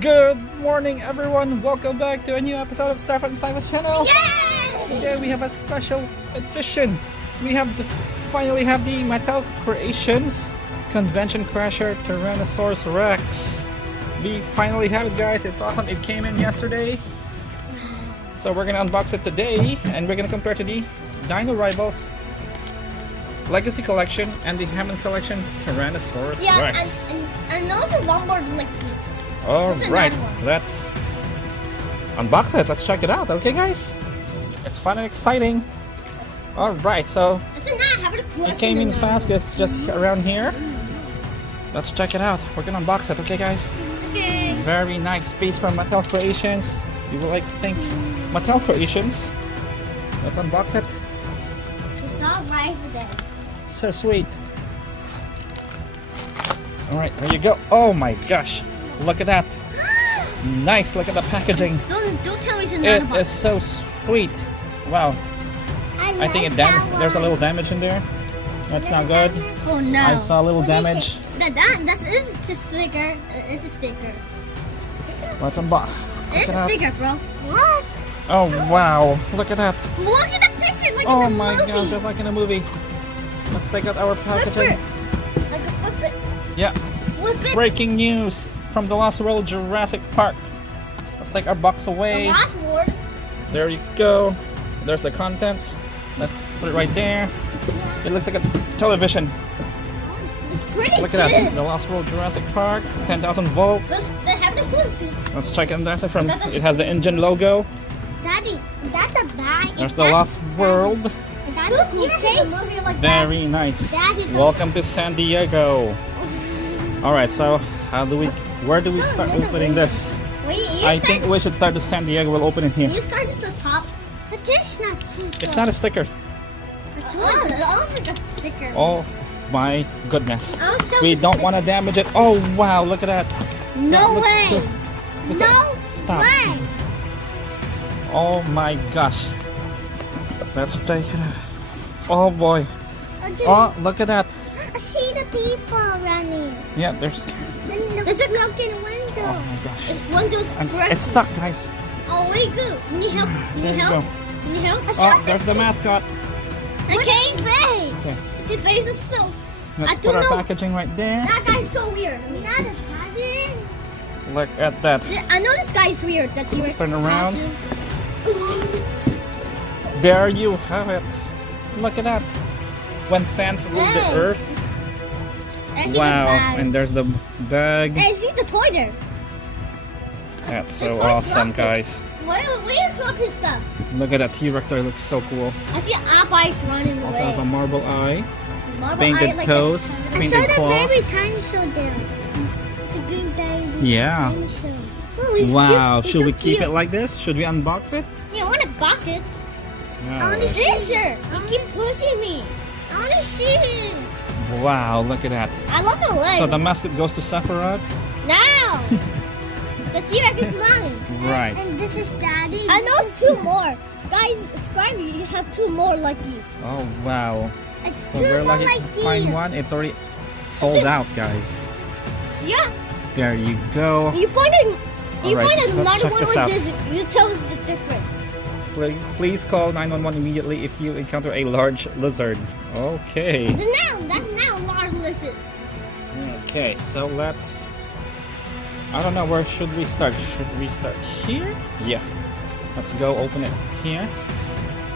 Good morning, everyone. Welcome back to a new episode of Star Fox Simon's channel. Yay! Today we have a special edition. We finally have the Mattel Creations Convention Crasher Tyrannosaurus Rex. We finally have it, guys. It's awesome. It came in yesterday, so we're gonna unbox it today, and we're gonna compare to the Dino Rivals Legacy Collection and the Hammond Collection Tyrannosaurus Rex. And also one more like these. Alright, let's unbox it. Let's check it out, okay guys? It's fun and exciting. Alright, so it came in fast because it's just around here. Let's check it out. We're gonna unbox it, okay guys? Okay. Very nice piece from Mattel Creations. You would like to thank Mattel Creations. Let's unbox it. It's not right for them. So sweet. Alright, there you go. Oh my gosh. Look at that. Nice. Look at the packaging. Don't tell me it's another box. It is so sweet. Wow. I think there's a little damage in there. That's not good. Oh no. I saw a little damage. That is a sticker. It's a sticker. Let's unbox. It's a sticker, bro. What? Oh wow. Look at that. Look at the picture. Like Oh in the my movie. god, just like in a movie. Let's take out our packaging. Like a flip it. Yeah. Flip it. Breaking news from the Lost World Jurassic Park. Let's take our box away. The last word. There you go. There's the contents. Let's put it right there. It looks like a television. It's pretty Look good. at that. The Lost World Jurassic Park. 10,000 volts. They have the good. Let's check it. That's it from. It has the engine logo. Daddy, is that the bag? There's the Lost World. Is that the cool case? Like Very nice. Daddy, Welcome to San Diego. Alright, so where do we start opening this? I think we should start the San Diego. We'll open it here. You start at the top. But there's not It's not a sticker. I don't think a sticker. Oh my goodness. I don't think We it's don't a want to damage it. Oh wow, look at that. sticker. No That looks way. so- looks No Stop. way. Oh my gosh. Let's take it out. Oh boy. Oh, look at that. I see the people running. Yeah, there's There's a broken window. Oh my gosh. This window's broken. It's stuck, guys. Oh, wait, good. You need help? You There need you help? go. You need help? Oh, there's the mascot. Okay, face. Okay. His face is so... Let's I put don't our know. packaging right there. That guy's so weird. Not a pattern. Look at that. I know this guy's weird. That Let's turn around. There you have it. Look at that. When fans rule the earth. Wow. And there's the bag. Hey, see the toy there. That's The so toy's awesome, dropping. guys. Where is dropping stuff? Look at that T-Rex there. Looks so cool. I see up eyes running Also has a away. marble eye. Marble Painted eye like toes. that. Painted claws. dinosaur there. The green baby Yeah. dinosaur. Oh, he's Wow. cute. He's Should so we keep cute. it like this? Should we unbox it? Yeah, I want a bucket. Yeah, I want to let's- see her. You keep pushing me. I want to see him. Wow. Look at that. I love the leg. So the mascot goes to Sephiroth. Now. The T-Rex is mine. Right. And this is Daddy. I know two more. Guys, subscribe. You have two more like these. Oh wow. So Two we're more lucky like to find these. one. It's already sold out, guys. Yeah. There you go. You find Alright, let's another check one this like out. this. You tell us the difference. Please call 911 immediately if you encounter a large lizard. Okay. That's now large lizard. Okay, so let's... I don't know, where should we start? Should we start here? Yeah. Let's go open it here.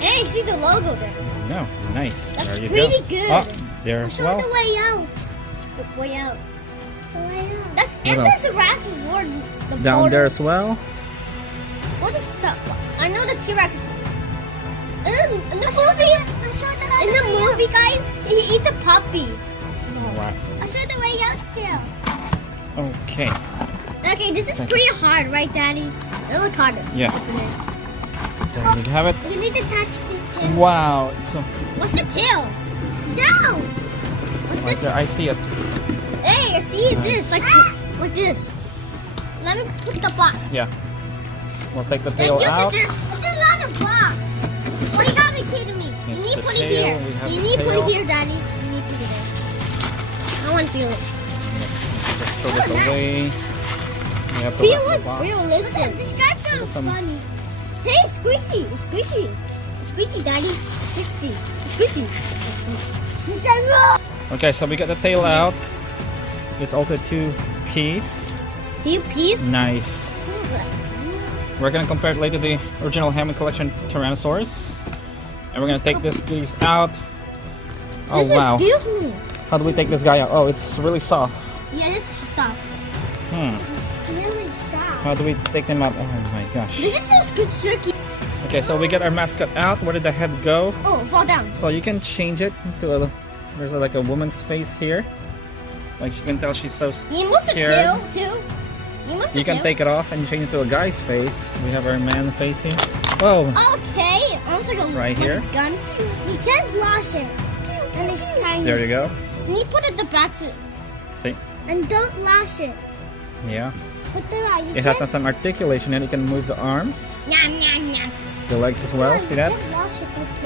Hey, see the logo there. No, nice. That's there you pretty go. good. Oh, there as well. the way out. The way out. The way out. That's What enter else? the Jurassic World. The Down border. there as well. What is that? I know the T-Rex. In the movie, guys, he eat the puppy. Wow. I saw the way out there. Okay. Okay, this is Thank pretty hard, right, Daddy? It look harder. Yeah. There you have it. You need to touch the tail. Wow. So What's the tail? No. What's right the? there, I see it. Hey, I see Nice. this like this. Let me put the box. Yeah. We'll take the Thank tail you, out. sister. It's another box. Oh, you gotta be kidding me. You Here's need the to put it tail. here. We have You the need to put tail. it here, Daddy. You need to put it there. I want to feel it. Just throw this away. We have to He wrap the looks box. realistic. This guy sounds Some- funny. Hey, squishy, squishy, squishy, daddy, squishy, squishy. Okay, so we got the tail out. It's also 2-piece. 2 piece. Nice. We're gonna compare it later to the original Hammond Collection Tyrannosaurus. And we're gonna take this piece out. Oh wow. Excuse me. How do we take this guy out? Oh, it's really soft. Yeah, this is soft. Hmm. Really soft. How do we take them out? Oh my gosh. This is just good circuit. Okay, so we get our mascot out. Where did the head go? Oh, fall down. So you can change it to a. There's like a woman's face here. Like you can tell she's so You move the scared. tail too. You move the You can tail. take it off and change it to a guy's face. We have our man face here. Whoa! Okay, almost like a Right like here. A gun. You can't wash it. And it's tiny. There you go. And you put it the back See? and don't lash it. Yeah. Put the right. You It has some articulation and you can move the arms, Nyam, nyam, nyam. the legs as well. See that?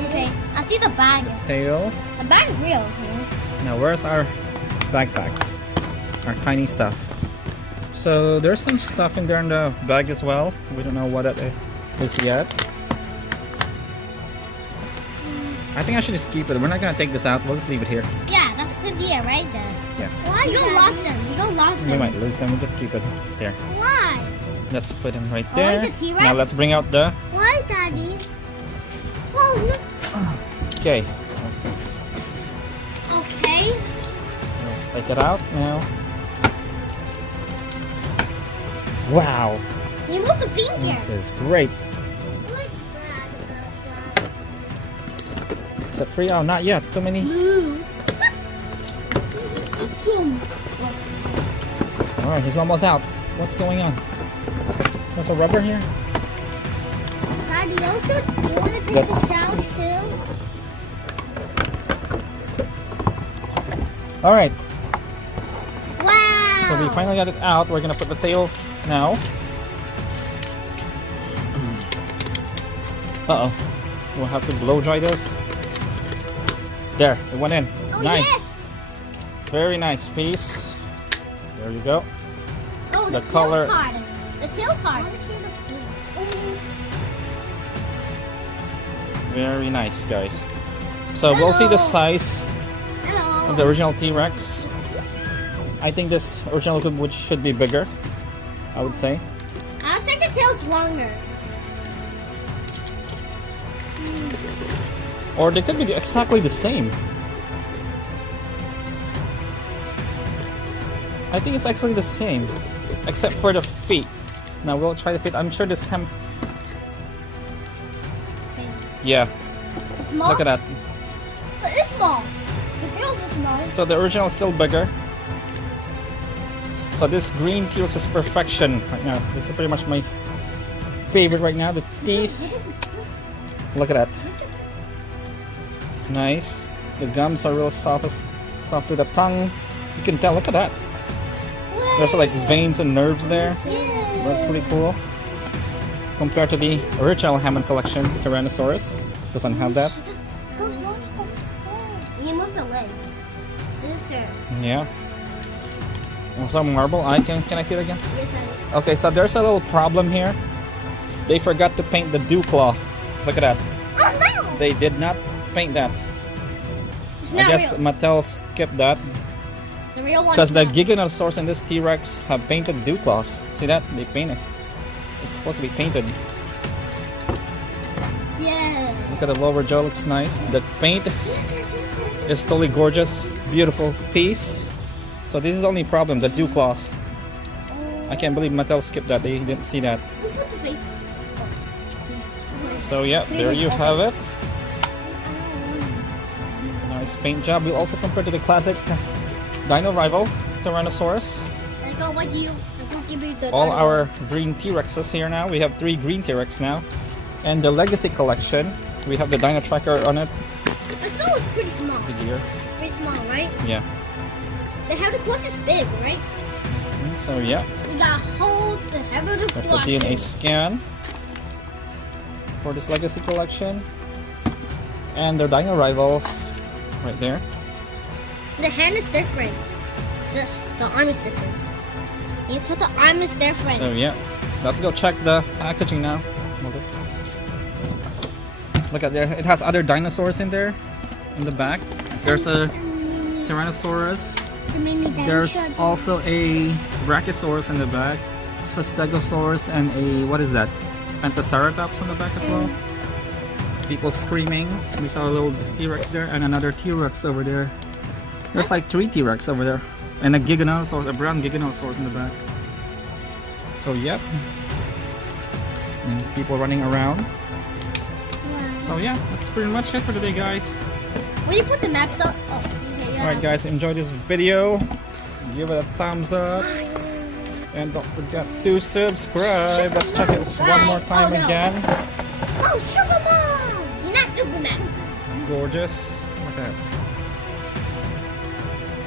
Okay, I see the bag. Tail. The bag is real. Now where's our backpacks? Our tiny stuff. So there's some stuff in there in the bag as well. We don't know what that is yet. I think I should just keep it. We're not gonna take this out. We'll just leave it here. Yeah, that's a good idea, right? Yeah. Why? You go lost them. You go lost We them. might lose them. We'll just keep it there. Why? Let's put them right I like there. the T-Rex. Now let's bring out the. Why, Daddy? Oh, look. Okay. Okay. Let's take it out now. Wow. You move the finger. This is great. Look bad about that. Is it free? Oh, not yet. Too many. Blue. This is awesome. Alright, he's almost out. What's going on? There's a rubber here? Daddy, also, you want to take That's- this down too? Alright, Wow. so we finally got it out. We're gonna put the tail now. Uh-oh. We'll have to blow dry this. There, it went in. Oh, Nice. yes. Very nice piece. There you go. Oh, The the color- tail's hard. The tail's hard. Very nice, guys. So we'll see the size Hello. of the original T-Rex. I think this original would should be bigger, I would say. I'll say the tail's longer. Or they could be exactly the same. I think it's actually the same, except for the feet. Now we'll try the feet. I'm sure this hem. Okay. Yeah, It's small. look at that. But it's small. The tail's is small. So the original is still bigger. So this green T-Rex is perfection right now. This is pretty much my favorite right now. The teeth. Look at that. Nice. The gums are real soft to the tongue. You can tell. Look at that. There's like veins and nerves there. Yeah. That's pretty cool. Compared to the original Hammond Collection Tyrannosaurus. Doesn't have that. You move the leg. Scissor. Yeah. Also marble. Can I see it again? Yes, Daddy. Okay, so there's a little problem here. They forgot to paint the dew claw. Look at that. Oh no! They did not paint that. It's I not guess real. Mattel skipped that The real one. because the Giganosaurus and this T-Rex have painted dew claws. See that? They paint it. It's supposed to be painted. Yeah. Look at the lower jaw, looks nice. The paint is totally gorgeous, beautiful piece. So this is the only problem, the dew claws. I can't believe Mattel skipped that. They didn't see that. Who put the face? So yeah, there you have it. Nice paint job. We'll also compare to the classic Dino Rival Tyrannosaurus. Like, oh, what do you? I will give you the. All other our one. green T-Rexes here now. We have 3 green T-Rex now. And the Legacy Collection, we have the Dino Tracker on it. The soul is pretty small. The gear. It's pretty small, right? Yeah. The head of the clutch is big, right? So yeah, We got hold the head of the there's the clutch. DNA scan for this Legacy Collection. And the Dino Rivals right there. The hand is different. The arm is different. You put the arm is different. So yeah, let's go check the packaging now. Look at there, it has other dinosaurs in there, in the back. There's a Tyrannosaurus. The mini There's dinosaur. also a Brachiosaurus in the back. It's a Stegosaurus and a, what is that? Pentaceratops on the back as well. People screaming. We saw a little T-Rex there and another T-Rex over there. There's like 3 T-Rex over there. And a Giganotosaurus, a brown Giganotosaurus in the back. So yep. And people running around. Wow. So yeah, that's pretty much it for today, guys. Will you put the max on? Oh, okay, yeah. Alright guys, enjoy this video. Give it a thumbs up. And don't forget to subscribe. Let's check it one more time Oh, no. again. Oh, Superman! You're not Superman. Gorgeous. Look at that.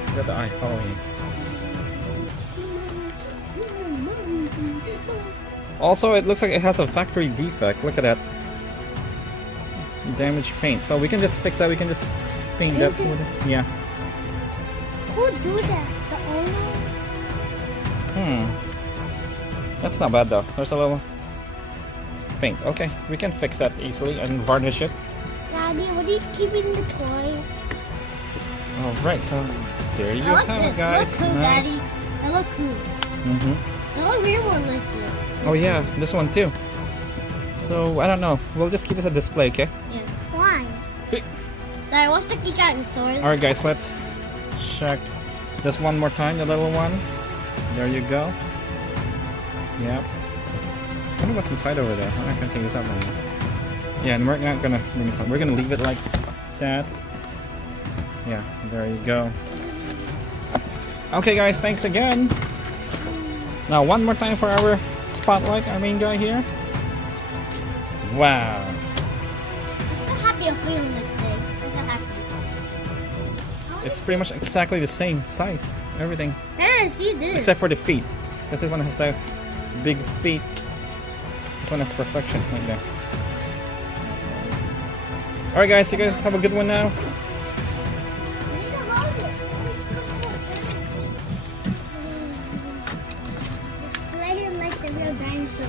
Look at the eye following. Also, it looks like it has a factory defect. Look at that. Damaged paint. So we can just fix that. We can just paint that with it. Yeah. Who do that? The owner? That's not bad though. There's a little paint. Okay, we can fix that easily and varnish it. Daddy, what are you keeping the toy? Alright, so there you I like have this. it, guys. Look cool, Nice. Daddy. I look cool. I like real one this year. Oh yeah, this one too. So I don't know. We'll just keep this a display, okay? Yeah. Why? Okay. Daddy, what's the Giganosaurus? Alright guys, let's check this one more time, the little one. There you go. Yep. I wonder what's inside over there. I'm not gonna take this out anymore. Yeah, and we're not gonna bring this on. We're gonna leave it like that. Yeah, there you go. Okay guys, thanks again. Now one more time for our spotlight, our main guy here. Wow. I'm so happy I'm feeling it today. I'm so happy. It's pretty much exactly the same size. Everything. Yeah, see this. Except for the feet. Because this one has the big feet. This one has perfection right there. Alright guys, you guys have a good one now. I need to hold it. Just play him like the real dinosaur.